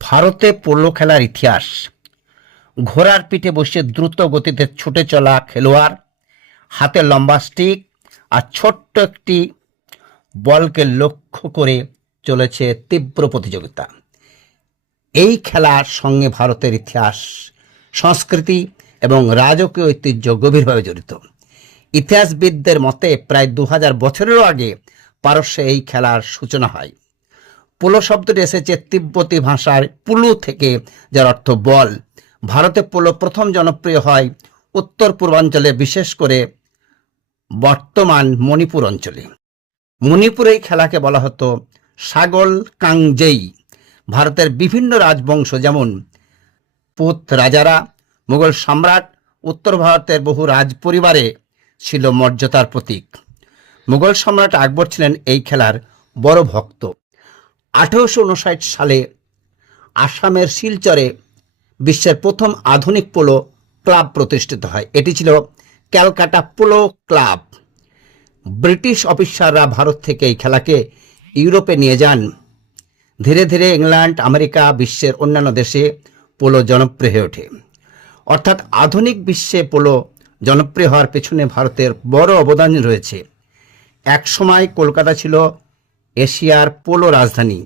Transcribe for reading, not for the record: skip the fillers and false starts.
ভারতে পোলো খেলার ইতিহাস। ঘোড়ার পিঠে বসে দ্রুত গতিতে ছুটে চলা খেলোয়াড়, হাতে লম্বা স্টিক আর ছোট্ট একটি বলকে লক্ষ্য করে চলেছে তীব্র প্রতিযোগিতা। এই খেলার সঙ্গে ভারতের ইতিহাস, সংস্কৃতি এবং রাজকীয় ঐতিহ্য গভীরভাবে জড়িত। ইতিহাসবিদদের মতে প্রায় 2000 বছরেরও আগে পারস্যে এই খেলার সূচনা হয়। পোলো শব্দটি এসেছে তিব্বতী ভাষার পুলু থেকে, যার অর্থ বল। ভারতে পোলো প্রথম জনপ্রিয় হয় উত্তর পূর্বাঞ্চলে, বিশেষ করে বর্তমান মণিপুর অঞ্চলে। মণিপুরে এই খেলাকে বলা হতো সাগল কাংজেই। ভারতের বিভিন্ন রাজবংশ যেমন পুত রাজারা, মুঘল সম্রাট, উত্তর ভারতের বহু রাজপরিবারে ছিল মর্যাদার প্রতীক। মুঘল সম্রাট আকবর ছিলেন এই খেলার বড় ভক্ত। 1859 সালে আসামের শিলচরে বিশ্বের প্রথম আধুনিক পোলো ক্লাব প্রতিষ্ঠিত হয়। এটি ছিল ক্যালকাটা পোলো ক্লাব। ব্রিটিশ অফিসাররা ভারত থেকে এই খেলাকে ইউরোপে নিয়ে যান। ধীরে ধীরে ইংল্যান্ড, আমেরিকা, বিশ্বের অন্যান্য দেশে পোলো জনপ্রিয় হয়ে ওঠে। অর্থাৎ আধুনিক বিশ্বে পোলো জনপ্রিয় হওয়ার পেছনে ভারতের বড় অবদান রয়েছে। একসময় কলকাতা ছিল এশিয়ার পোলো রাজধানী।